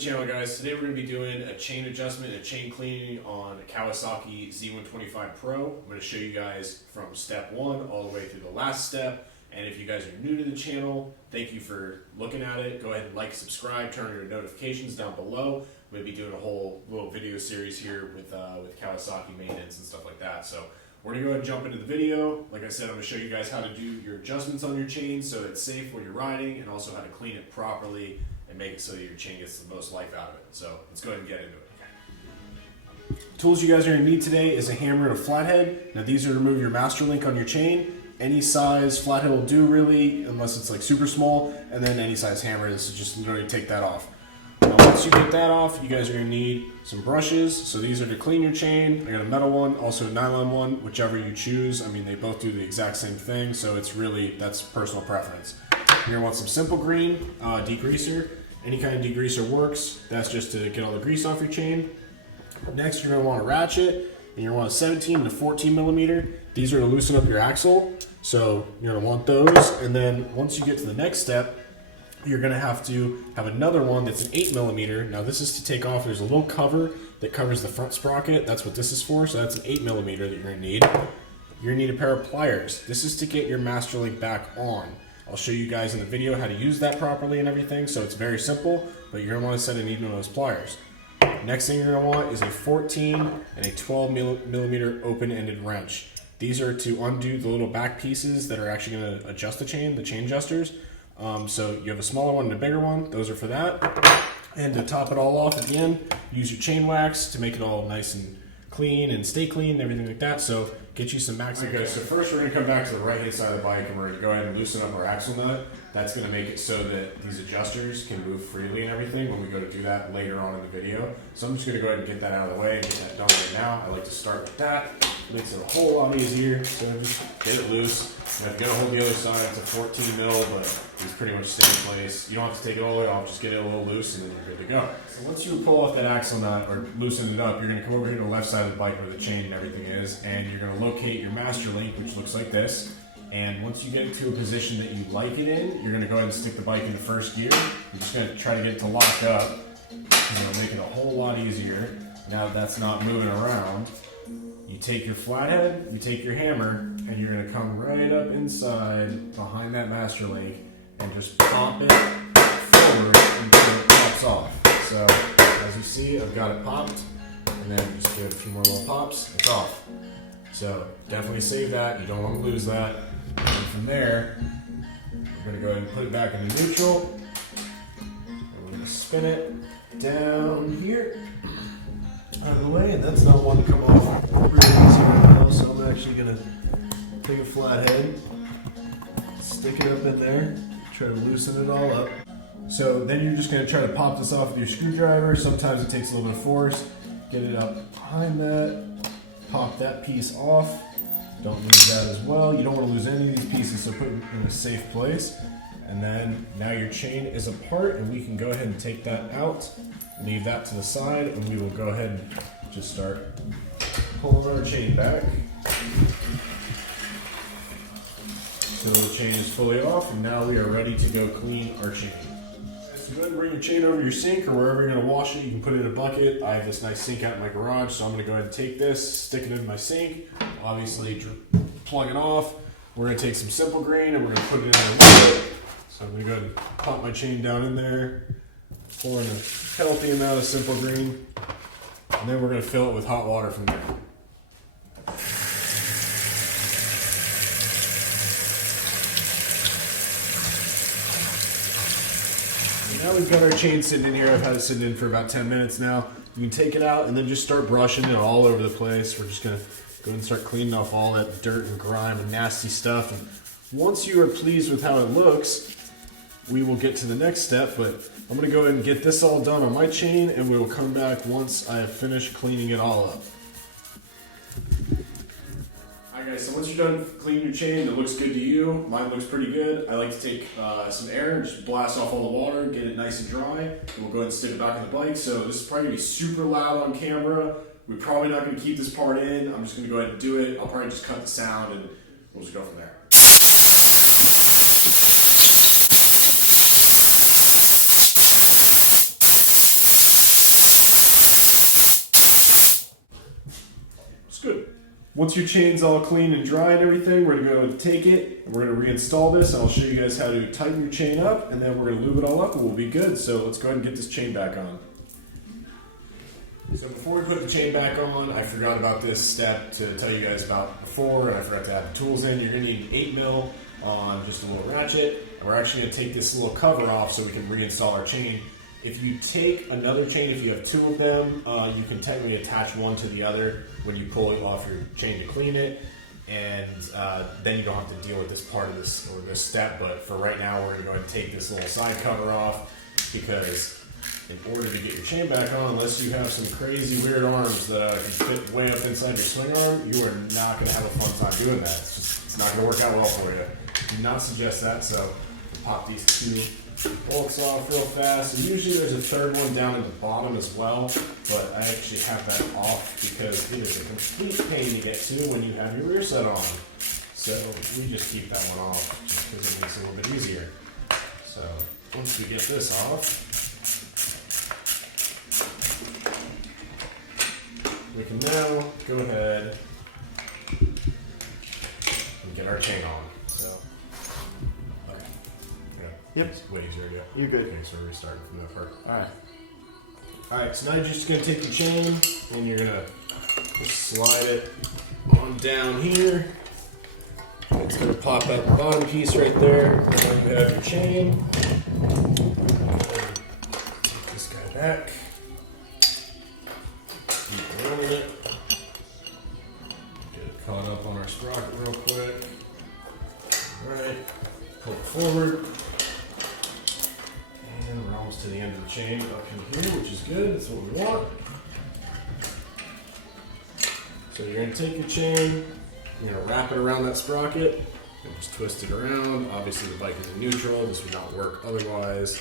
the channel, guys. Today we're going to be doing a chain adjustment and chain cleaning on a Kawasaki Z125 Pro. I'm going to show you guys from step 1 all the way through the last step. And if you guys are new to the channel, thank you for looking at it. Go ahead and like, subscribe, turn on your notifications down below. We'll be doing a whole little video series here with Kawasaki maintenance and stuff like that. So we're going to go ahead and jump into the video. Like I said, I'm going to show you guys how to do your adjustments on your chain so it's safe when you're riding, and also how to clean it properly and make it so that your chain gets the most life out of it. So let's go ahead and get into it. Okay. Tools you guys are going to need today is a hammer and a flathead. Now these are to remove your master link on your chain. Any size flathead will do really, unless it's like super small, and then any size hammer is just literally take that off. Now once you get that off, you guys are going to need some brushes. So these are to clean your chain. I got a metal one, also a nylon one, whichever you choose. I mean, they both do the exact same thing, so it's really, that's personal preference. You're going to want some simple green degreaser. Any kind of degreaser works. That's just to get all the grease off your chain. Next, you're going to want a ratchet, and you're going to want a 17 to 14 millimeter. These are to loosen up your axle, so you're going to want those. And then once you get to the next step, you're going to have another one that's an 8 millimeter. Now this is to take off. There's a little cover that covers the front sprocket. That's what this is for. So that's an 8 millimeter that you're going to need. You're going to need a pair of pliers. This is to get your master link back on. I'll show you guys in the video how to use that properly and everything, so it's very simple, but you're going to want to set and need one of those pliers. Next thing you're going to want is a 14 and a 12 millimeter open-ended wrench. These are to undo the little back pieces that are actually going to adjust the chain adjusters. So you have a smaller one and a bigger one. Those are for that. And to top it all off at the end, use your chain wax to make it all nice and clean and stay clean and everything like that. So get you some max. Okay, so first we're going to come back to the right hand side of the bike and we're going to go ahead and loosen up our axle nut. That's going to make it so that these adjusters can move freely and everything when we go to do that later on in the video. So I'm just going to go ahead and get that out of the way and get that done right now. I like to start with that. It makes it a whole lot easier. So just get it loose. You have to get a hold the other side. It's a 14 mil, but it's pretty much stay in place. You don't have to take it all the way off. Just get it a little loose and then you're good to go. So once you pull off that axle nut or loosen it up, you're going to come over here to the left side of the bike where the chain and everything is, and you're going to locate your master link, which looks like this. And once you get it to a position that you like it in, you're going to go ahead and stick the bike into first gear. You're just going to try to get it to lock up. It'll make it a whole lot easier. Now that that's not moving around, you take your flathead, you take your hammer, and you're going to come right up inside behind that master link and just pop it forward until it pops off. So as you see, I've got it popped, and then just give it a few more little pops, it's off. So definitely save that, you don't want to lose that. And from there, we're going to go ahead and put it back into neutral. And we're going to spin it down here, out of the way, and that's not one to come off really easy right now. So I'm actually going to take a flathead, stick it up in there, try to loosen it all up. So then you're just going to try to pop this off with your screwdriver. Sometimes it takes a little bit of force. Get it up behind that, pop that piece off. Don't lose that as well. You don't want to lose any of these pieces, so put it in a safe place. And then now your chain is apart, and we can go ahead and take that out, leave that to the side, and we will go ahead and just start pulling our chain back. So the chain is fully off, and now we are ready to go clean our chain. So go ahead and bring your chain over to your sink or wherever you're going to wash it. You can put it in a bucket. I have this nice sink out in my garage, so I'm going to go ahead and take this, stick it in my sink, obviously plug it off. We're going to take some simple green and we're going to put it in the bucket. So I'm going to go ahead and pop my chain down in there, pour in a healthy amount of simple green, and then we're going to fill it with hot water from there. Now we've got our chain sitting in here. I've had it sitting in for about 10 minutes now. You can take it out and then just start brushing it all over the place. We're just going to go ahead and start cleaning off all that dirt and grime and nasty stuff. And once you are pleased with how it looks, we will get to the next step. But I'm going to go ahead and get this all done on my chain, and we will come back once I have finished cleaning it all up. Alright guys, so once you're done cleaning your chain, it looks good to you. Mine looks pretty good. I like to take some air and just blast off all the water, get it nice and dry, and we'll go ahead and stick it back on the bike. So this is probably going to be super loud on camera. We're probably not going to keep this part in. I'm just going to go ahead and do it. I'll probably just cut the sound and we'll just go from there. Once your chain's all clean and dry and everything, we're gonna go and take it and we're gonna reinstall this, and I'll show you guys how to tighten your chain up, and then we're gonna lube it all up and we'll be good. So let's go ahead and get this chain back on. So before we put the chain back on, I forgot about this step to tell you guys about before, and I forgot to add the tools in. You're gonna need an 8mm on just a little ratchet, and we're actually gonna take this little cover off so we can reinstall our chain. If you take another chain, if you have two of them, you can technically attach one to the other when you pull it off your chain to clean it, and then you don't have to deal with this part of this or this step. But for right now, we're gonna go ahead and take this little side cover off, because in order to get your chain back on, unless you have some crazy weird arms that can fit way up inside your swing arm, you are not gonna have a fun time doing that. It's not gonna work out well for you. Do not suggest that. So pop these two bolts off real fast, and usually there's a third one down at the bottom as well, but I actually have that off because it is a complete pain to get to when you have your rear set on. So we just keep that one off just because it makes it a little bit easier. So once we get this off, we can now go ahead and get our chain on. Yep. It's way easier to do. You're good. Okay, so we're restarting from that part. Alright, so now you're just going to take your chain and you're going to slide it on down here. It's going to pop out the bottom piece right there. And then you have your chain. Take this guy back. Keep rolling it. Get it caught up on our sprocket real quick. Alright, pull it forward. And we're almost to the end of the chain up in here, which is good. That's what we want. So you're going to take your chain, you're going to wrap it around that sprocket, and just twist it around. Obviously the bike is in neutral. This would not work otherwise.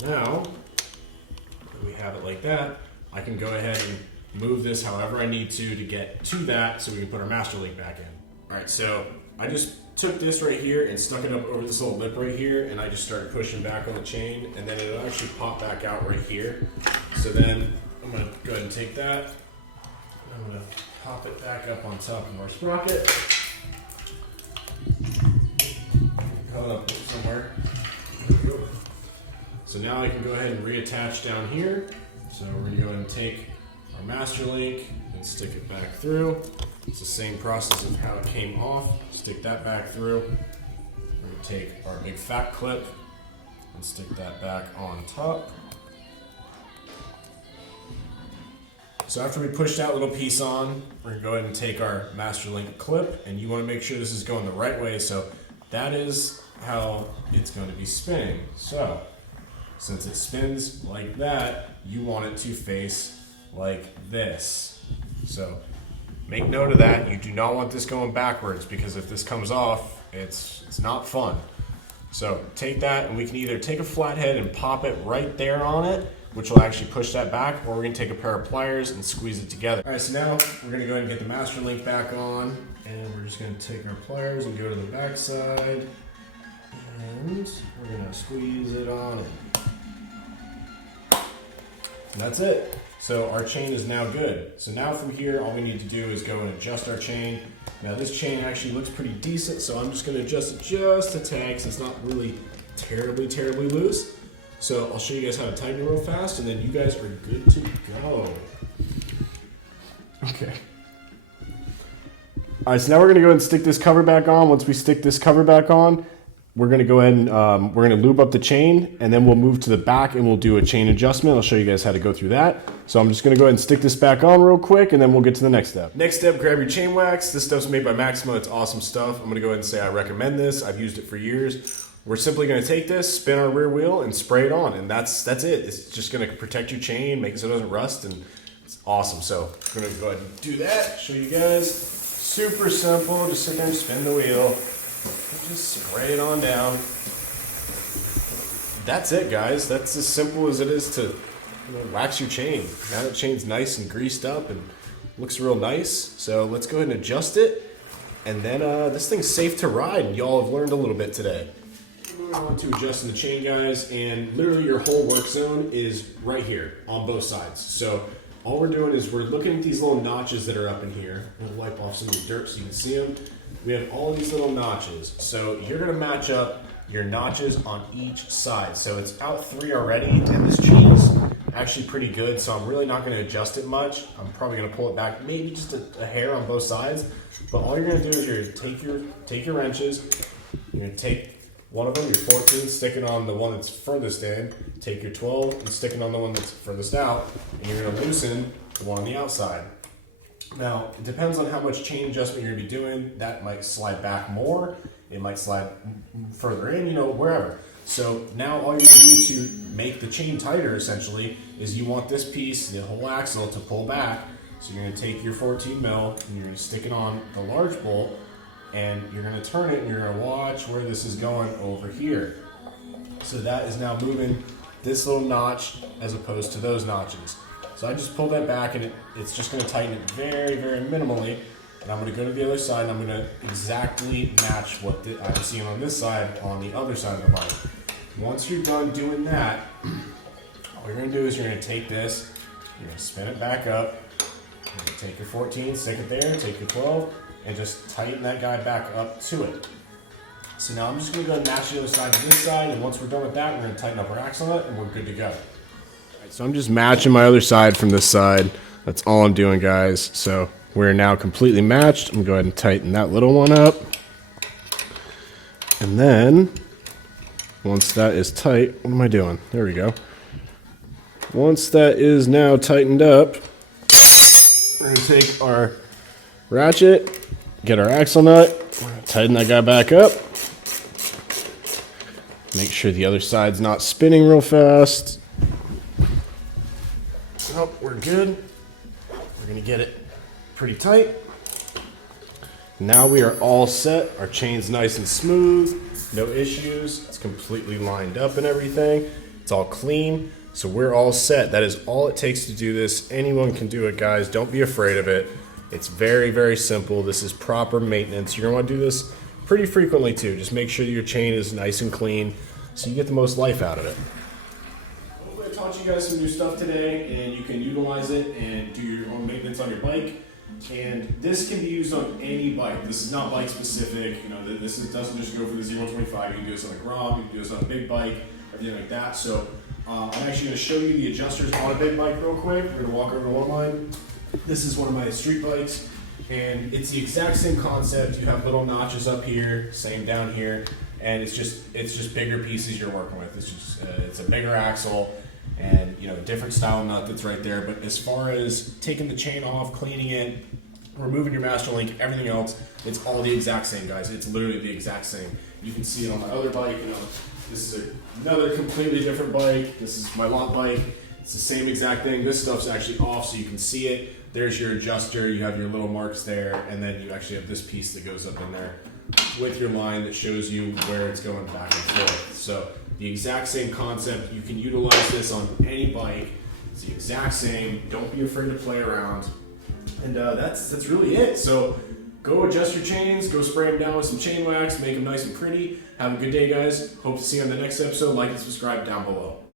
And now that we have it like that, I can go ahead and move this however I need to get to that so we can put our master link back in. Alright, so I just took this right here and stuck it up over this little lip right here, and I just started pushing back on the chain, and then it'll actually pop back out right here. So then I'm going to go ahead and take that, and I'm going to pop it back up on top of our sprocket. Cut up somewhere. There we go. So now I can go ahead and reattach down here. So we're going to go ahead and take our master link and stick it back through. It's the same process of how it came off. Stick that back through. We're going to take our big fat clip and stick that back on top. So after we push that little piece on, we're going to go ahead and take our master link clip, and you want to make sure this is going the right way. So that is how it's going to be spinning. So since it spins like that, you want it to face like this. So make note of that. You do not want this going backwards, because if this comes off, it's not fun. So take that, and we can either take a flathead and pop it right there on it, which will actually push that back, or we're going to take a pair of pliers and squeeze it together. All right, so now we're going to go ahead and get the master link back on, and we're just going to take our pliers and go to the back side, and we're going to squeeze it on, and that's it. So our chain is now good. So now from here, all we need to do is go and adjust our chain. Now this chain actually looks pretty decent, so I'm just going to adjust it just a tad, because it's not really terribly loose. So I'll show you guys how to tighten it real fast, and then you guys are good to go. Okay. All right, so now we're gonna go ahead and stick this cover back on. Once we stick this cover back on, we're gonna go ahead and we're gonna lube up the chain, and then we'll move to the back and we'll do a chain adjustment. I'll show you guys how to go through that. So I'm just gonna go ahead and stick this back on real quick, and then we'll get to the next step. Next step, grab your chain wax. This stuff's made by Maxima. It's awesome stuff. I'm gonna go ahead and say I recommend this. I've used it for years. We're simply going to take this, spin our rear wheel, and spray it on, and that's it. It's just going to protect your chain, make it so it doesn't rust, and it's awesome. So I'm going to go ahead and do that, show you guys. Super simple, just sit there and spin the wheel, and just spray it on down. That's it, guys. That's as simple as it is to wax your chain. Now the chain's nice and greased up and looks real nice. So let's go ahead and adjust it, and then this thing's safe to ride, and y'all have learned a little bit today. Moving on to adjusting the chain, guys, and literally your whole work zone is right here on both sides. So all we're doing is we're looking at these little notches that are up in here. We'll wipe off some of the dirt so you can see them. We have all these little notches. So you're gonna match up your notches on each side. So it's out 3 already, and this chain is actually pretty good, so I'm really not gonna adjust it much. I'm probably gonna pull it back maybe just a hair on both sides. But all you're gonna do is you're gonna take your wrenches, you're gonna take one of them, your 14, stick it on the one that's furthest in, take your 12 and stick it on the one that's furthest out, and you're gonna loosen the one on the outside. Now, it depends on how much chain adjustment you're gonna be doing. That might slide back more, it might slide further in, wherever. So now all you're gonna do to make the chain tighter, essentially, is you want this piece, the whole axle, to pull back. So you're gonna take your 14 mil and you're gonna stick it on the large bolt, and you're gonna turn it and you're gonna watch where this is going over here. So that is now moving this little notch as opposed to those notches. So I just pulled that back, and it's just gonna tighten it very, very minimally. And I'm gonna go to the other side, and I'm gonna exactly match what I'm seeing on this side on the other side of the bike. Once you're done doing that, all you're gonna do is you're gonna take this, you're gonna spin it back up, you're gonna take your 14, stick it there, take your 12, and just tighten that guy back up to it. So now I'm just gonna go and match the other side to this side, and once we're done with that, we're gonna tighten up our axle nut, and we're good to go. All right, so I'm just matching my other side from this side. That's all I'm doing, guys. So we're now completely matched. I'm gonna go ahead and tighten that little one up. And then, once that is tight, what am I doing? There we go. Once that is now tightened up, we're gonna take our ratchet, get our axle nut, we're gonna tighten that guy back up. Make sure the other side's not spinning real fast. Oh, we're good. We're gonna get it pretty tight. Now we are all set. Our chain's nice and smooth, no issues. It's completely lined up and everything. It's all clean. So we're all set. That is all it takes to do this. Anyone can do it, guys. Don't be afraid of it. It's very, very simple. This is proper maintenance. You're gonna wanna do this pretty frequently too. Just make sure your chain is nice and clean so you get the most life out of it. Hopefully I taught you guys some new stuff today, and you can utilize it and do your own maintenance on your bike. And this can be used on any bike. This is not bike specific. Doesn't just go for the Z125. You can do this on a Grom, you can do this on a big bike, everything like that. So I'm actually going to show you the adjusters on a big bike real quick. We're going to walk over to one line. This is one of my street bikes, and it's the exact same concept. You have little notches up here, same down here, and it's just bigger pieces you're working with. It's a bigger axle, and different style nut that's right there. But as far as taking the chain off, cleaning it, removing your master link, everything else, it's all the exact same, guys. It's literally the exact same. You can see it on my other bike. This is another completely different bike. This is my lot bike. It's the same exact thing. This stuff's actually off so you can see it. There's your adjuster. You have your little marks there, and then you actually have this piece that goes up in there with your line that shows you where it's going back and forth. So the exact same concept. You can utilize this on any bike. It's the exact same. Don't be afraid to play around. And that's really it. So go adjust your chains. Go spray them down with some chain wax. Make them nice and pretty. Have a good day, guys. Hope to see you on the next episode. Like and subscribe down below.